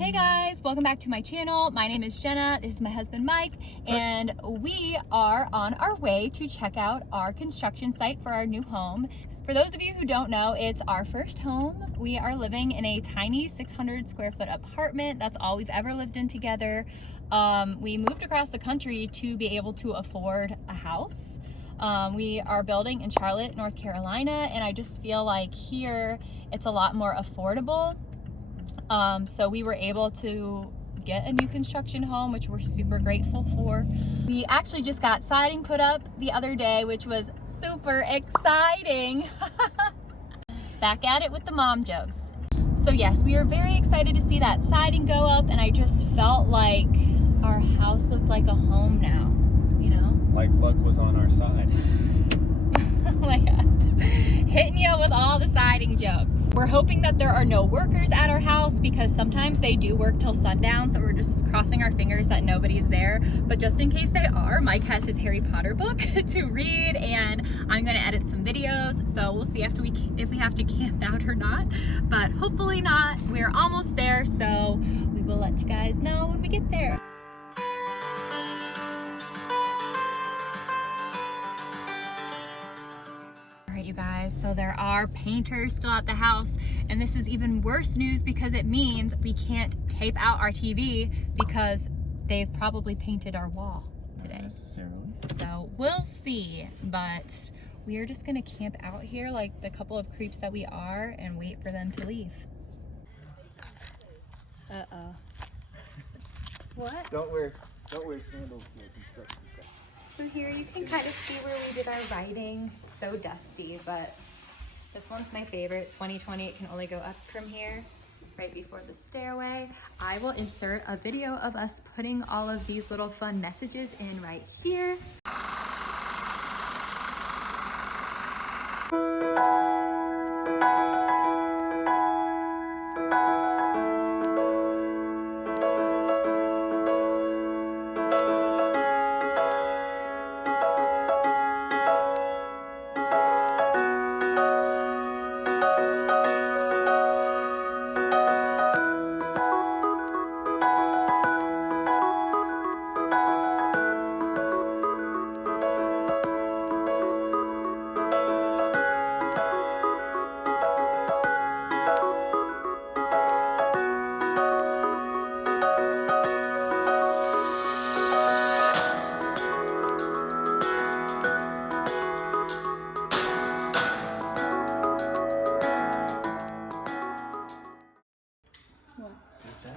Hey guys, welcome back to my channel. My name is Jenna, this is my husband Mike, and we are on our way to check out our construction site for our new home. For those of you who don't know, it's our first home. We are living in a tiny 600 square foot apartment. That's all we've ever lived in together. We moved across the country to be able to afford a house. We are building in Charlotte, North Carolina, and I just feel like here it's a lot more affordable. So we were able to get a new construction home, which we're super grateful for. We actually just got siding put up the other day, which was super exciting. Back at it with the mom jokes. So yes, we are very excited to see that siding go up, and I just felt like our house looked like a home now, you know? Like luck was on our side. Oh my God. Hitting you with all the siding jokes. We're hoping that there are no workers at our house because sometimes they do work till sundown, so we're just crossing our fingers that nobody's there. But just in case they are, Mike has his Harry Potter book to read, and I'm gonna edit some videos, so we'll see if we have to camp out or not, but hopefully not. We're almost there, so we will let you guys know when we get there. You guys, so there are painters still at the house, and this is even worse news because it means we can't tape out our TV because they've probably painted our wall today. Not necessarily. So we'll see, but we are just gonna camp out here like the couple of creeps that we are and wait for them to leave. Uh-oh. What? Don't wear sandals for construction. So here you can kind of see where we did our writing. So dusty, but this one's my favorite. 2020, it can only go up from here, right before the stairway. I will insert a video of us putting all of these little fun messages in right here.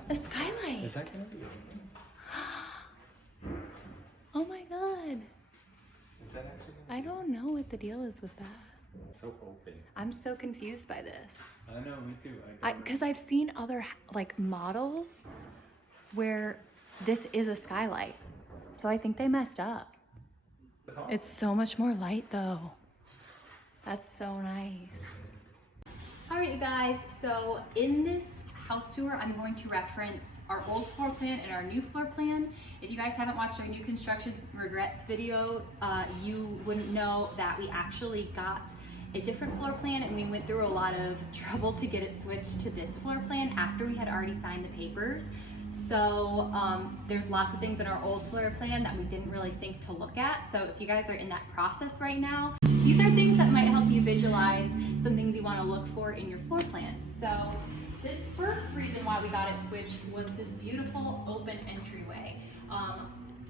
A skylight. Is that gonna be? Oh my God. Is that actually? I don't know what the deal is with that. It's so open. I'm so confused by this. I know, me too. Because I've seen other like models where this is a skylight. So I think they messed up. It's so much more light though. That's so nice. All right, you guys, so in this house tour, I'm going to reference our old floor plan and our new floor plan. If you guys haven't watched our new construction regrets video, you wouldn't know that we actually got a different floor plan, and we went through a lot of trouble to get it switched to this floor plan after we had already signed the papers. So there's lots of things in our old floor plan that we didn't really think to look at. So if you guys are in that process right now, these are things that might help you visualize some things you want to look for in your floor plan. So this first reason why we got it switched was this beautiful open entryway.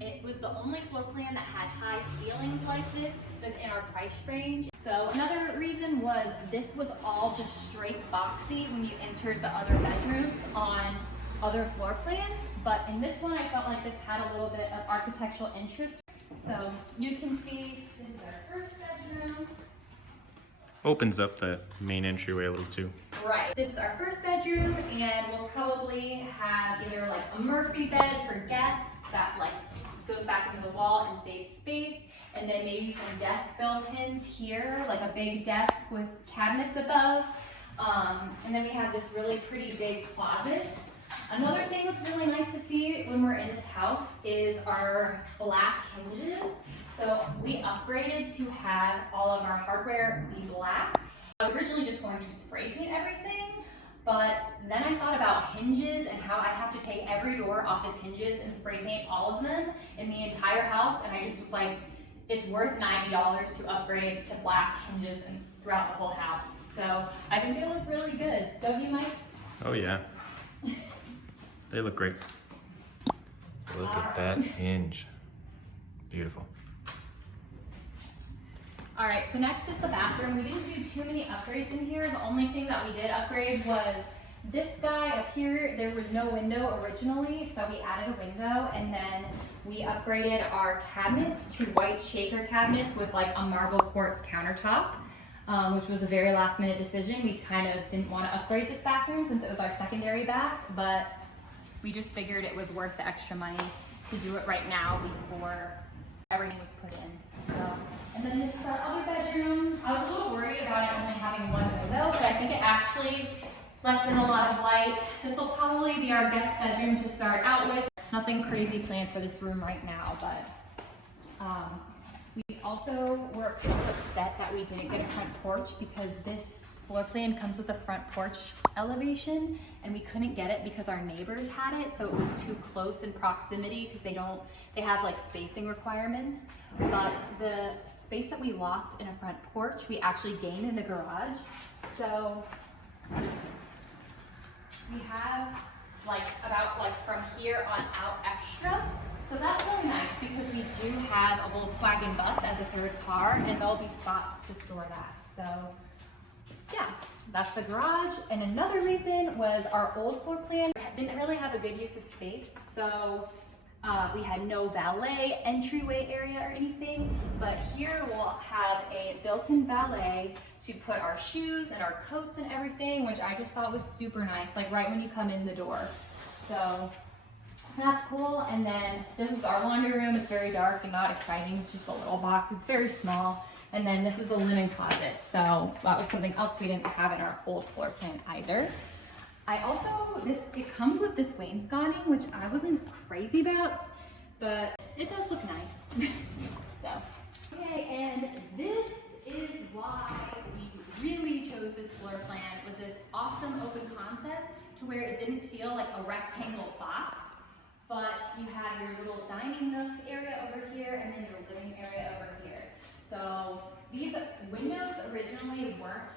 It was the only floor plan that had high ceilings like this within our price range. So another reason was this was all just straight boxy when you entered the other bedrooms on other floor plans, but in this one I felt like this had a little bit of architectural interest. So you can see this is our first bedroom. Opens up the main entryway a little too. Right. This is our first bedroom, and we'll probably have either like a Murphy bed for guests that like goes back into the wall and saves space, and then maybe some desk built-ins here, like a big desk with cabinets above. And then we have this really pretty big closet. Another thing that's really nice to see when we're in this house is our black hinges. So we upgraded to have all of our hardware be black. I was originally just going to spray paint everything, but then I thought about hinges and how I have take every door off its hinges and spray paint all of them in the entire house, and I just was like, it's worth $90 to upgrade to black hinges and throughout the whole house. So I think they look really good. Don't you, Mike? Oh yeah. They look great. Look at that hinge. Beautiful. All right, so next is the bathroom. We didn't do too many upgrades in here. The only thing that we did upgrade was this guy up here. There was no window originally, so we added a window, and then we upgraded our cabinets to white shaker cabinets with like a marble quartz countertop, which was a very last minute decision. We kind of didn't want to upgrade this bathroom since it was our secondary bath, but we just figured it was worth the extra money to do it right now before everything was put in. So, and then this is our other bedroom. I was a little worried about it only having one window, but I think it actually lets in a lot of light. This will probably be our guest bedroom to start out with. Nothing crazy planned for this room right now, but we also were kind of upset that we didn't get a front porch because this floor plan comes with a front porch elevation, and we couldn't get it because our neighbors had it, so it was too close in proximity because they have like spacing requirements. But the space that we lost in a front porch, we actually gained in the garage. So we have from here on out extra. So that's really nice because we do have a Volkswagen bus as a third car, and there'll be spots to store that. So yeah, that's the garage. And another reason was our old floor plan didn't really have a good use of space. So we had no valet entryway area or anything, but here we'll have a built-in valet to put our shoes and our coats and everything, which I just thought was super nice, like right when you come in the door. So that's cool. And then this is our laundry room. It's very dark and not exciting. It's just a little box. It's very small. And then this is a linen closet. So that was something else we didn't have in our old floor plan either. I also, it comes with this wainscoting, which I wasn't crazy about, but it does look nice. So, okay, and this is why we really chose this floor plan, was this awesome open concept to where it didn't feel like a rectangle box, but you have your little dining nook area over here and then your living area over here. So these windows originally weren't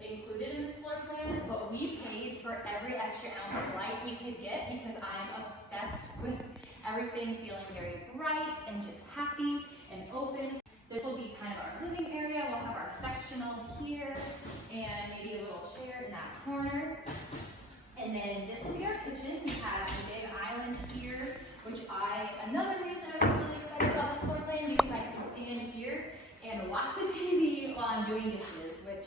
included in this floor plan, but we paid for every extra ounce of light we could get because I am obsessed with everything feeling very bright and just happy and open. This will be kind of our living area. We'll have our sectional here and maybe a little chair in that corner. And then this will be our kitchen. We have a big island here, which another reason I was really excited about this floor plan because I can stand here and watch the TV while I'm doing dishes, which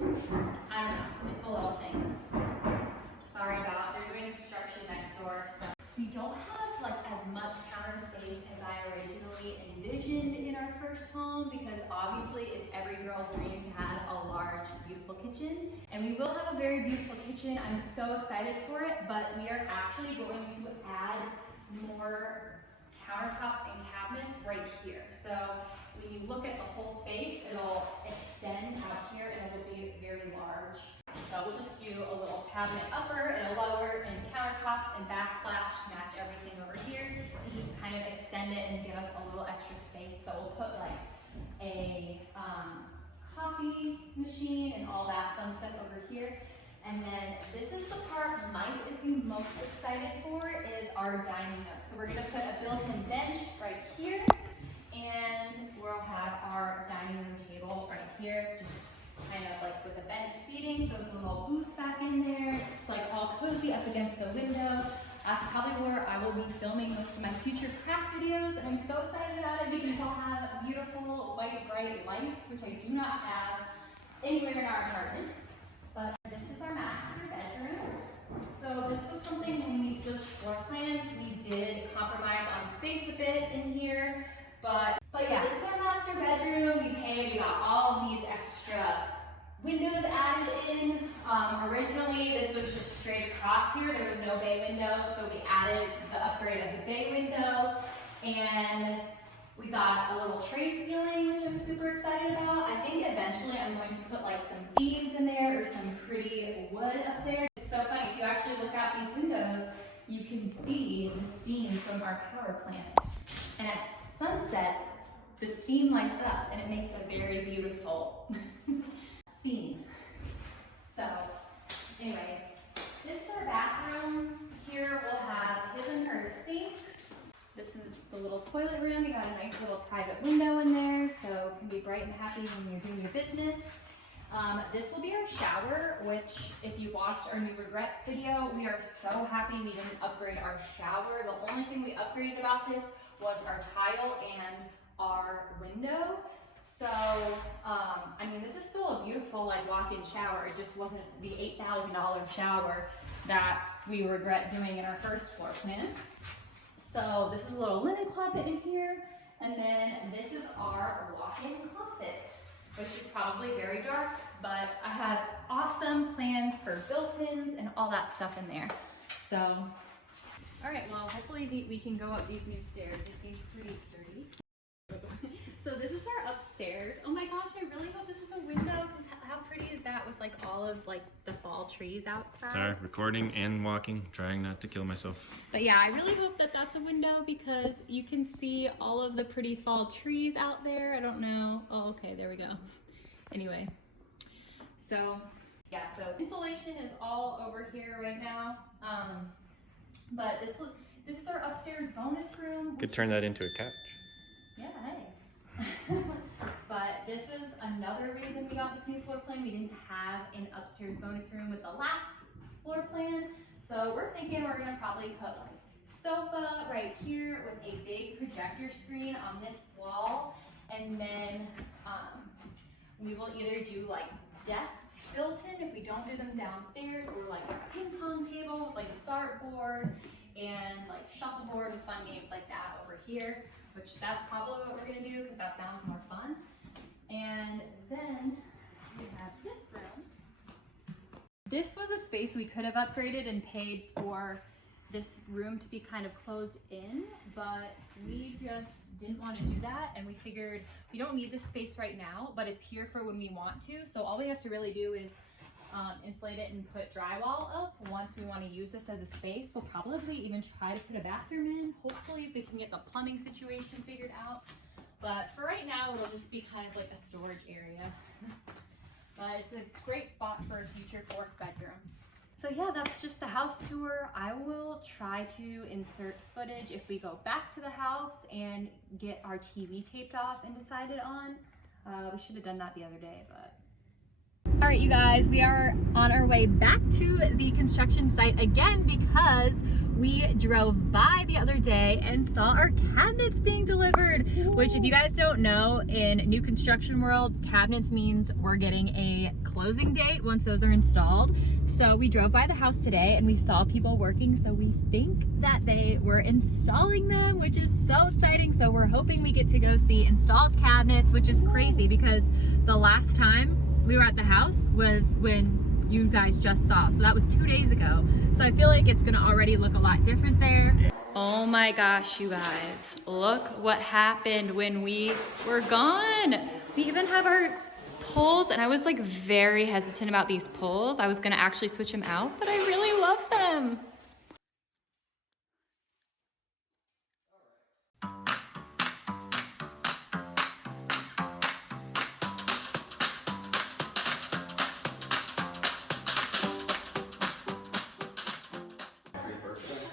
I don't know, it's the little things. Sorry about, they're doing construction next door, so. We don't have like as much counter space as I originally envisioned in our first home because obviously it's every girl's dream to have a large, beautiful kitchen. And we will have a very beautiful kitchen. I'm so excited for it, but we are actually going to add more countertops and cabinets right here. So when you look at the whole space, it'll extend out here and it'll be very large. So we'll just do a little cabinet upper and a lower and countertops and backsplash to match everything over here to just kind of extend it and give us a little extra space. So we'll put like a coffee machine and all that fun stuff over here. And then this is the part Mike is the most excited for, is our dining nook. So we're gonna put a built-in bench right here, and we'll have our dining room table right here, just kind of like with a bench seating, so it's a little booth back in there. It's like all cozy up against the window. That's probably where I will be filming most of my future craft videos, and I'm so excited about it because I'll have beautiful white bright lights, which I do not have anywhere in our apartment. But this is our master bedroom. So this was something when we switched floor plans, we did compromise on space a bit in here. But yeah, this is our master bedroom. We got all of these extra windows added in. Originally, this was just straight across here. There was no bay window, so we added the upgrade of the bay window. And we got a little tray ceiling, which I'm super excited about. I think eventually I'm going to put like some beams in there or some pretty wood up there. It's so funny, if you actually look out these windows, you can see the steam from our power plant. And at sunset, the steam lights up and it makes a very beautiful scene. So anyway, this is our bathroom. Here we'll have his and her sinks. This is the little toilet room. You got a nice little private window in there, so it can be bright and happy when you're doing your business. This will be our shower, which if you watched our new regrets video, we are so happy we didn't upgrade our shower. The only thing we upgraded about this was our tile and our window. So, I mean, this is still a beautiful like walk-in shower. It just wasn't the $8,000 shower that we regret doing in our first floor plan. So this is a little linen closet in here. And then this is our walk-in closet, which is probably very dark, but I have awesome plans for built-ins and all that stuff in there. So, all right, well, hopefully we can go up these new stairs. They seem pretty sturdy. So this is our upstairs. Oh my gosh, I really hope this is a window, because how pretty is that with like all of like the fall trees outside? Sorry, recording and walking, trying not to kill myself. But yeah, I really hope that that's a window because you can see all of the pretty fall trees out there. I don't know. Oh, okay, there we go. Anyway, so yeah, so insulation is all over here right now. But this is our upstairs bonus room. Could turn that into a couch. Yeah, hey. But this is another reason we got this new floor plan. We didn't have an upstairs bonus room with the last floor plan. So we're thinking we're gonna probably put like sofa right here with a big projector screen on this wall. And then we will either do like desks built in if we don't do them downstairs, or like a ping pong table with like a dartboard and like shuffleboard and fun games like that over here, which that's probably what we're gonna do because that sounds more fun. And then we have this room. This was a space we could have upgraded and paid for this room to be kind of closed in, but we just didn't want to do that, and we figured we don't need this space right now, but it's here for when we want to. So all we have to really do is insulate it and put drywall up. Once we want to use this as a space, we'll probably even try to put a bathroom in, hopefully if we can get the plumbing situation figured out. But for right now, it'll just be kind of like a storage area. But it's a great spot for a future fourth bedroom. So yeah, that's just the house tour. I will try to insert footage if we go back to the house and get our TV taped off and decided on. We should have done that the other day, but. All right, you guys, we are on our way back to the construction site again because we drove by the other day and saw our cabinets being delivered, which if you guys don't know, in new construction world, cabinets means we're getting a closing date once those are installed. So we drove by the house today and we saw people working, so we think that they were installing them, which is so exciting. So we're hoping we get to go see installed cabinets, which is crazy because the last time we were at the house was when you guys just saw. So that was 2 days ago. So I feel like it's gonna already look a lot different there. Oh my gosh, you guys. Look what happened when we were gone. We even have our poles, and I was like very hesitant about these poles. I was gonna actually switch them out, but I really love them.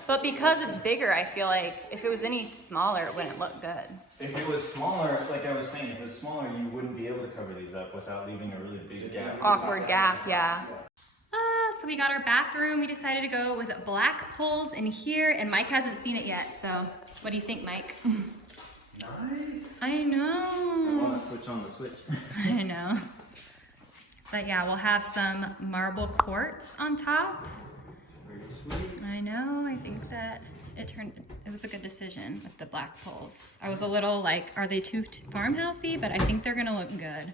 But because it's bigger, I feel like if it was any smaller, it wouldn't look good. If it was smaller, like I was saying, if it was smaller, you wouldn't be able to cover these up without leaving a really big gap. Awkward gap, yeah. So we got our bathroom. We decided to go with black poles in here, and Mike hasn't seen it yet. So what do you think, Mike? Nice. I know. I want to switch on the switch. I know. But yeah, we'll have some marble quartz on top. Sweet. I know, I think that it was a good decision with the black poles. I was a little like, are they too farmhousey? But I think they're gonna look good.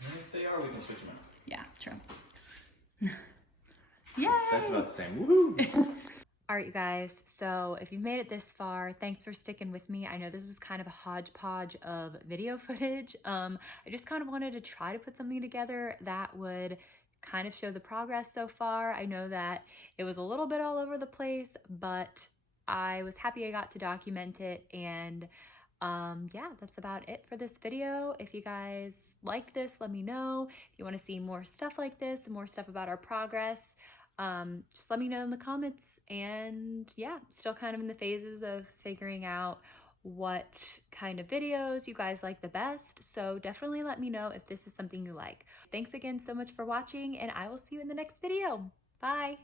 If they are, we can switch them out. Yeah, true. Yeah. That's about the same. Woohoo! All right, you guys, so if you've made it this far, thanks for sticking with me. I know this was kind of a hodgepodge of video footage. I just kind of wanted to try to put something together that would kind of show the progress so far. I know that it was a little bit all over the place, but I was happy I got to document it. And yeah, that's about it for this video. If you guys like this, let me know. If you want to see more stuff like this, more stuff about our progress, just let me know in the comments. And yeah, still kind of in the phases of figuring out what kind of videos you guys like the best. So definitely let me know if this is something you like. Thanks again so much for watching, and I will see you in the next video. Bye.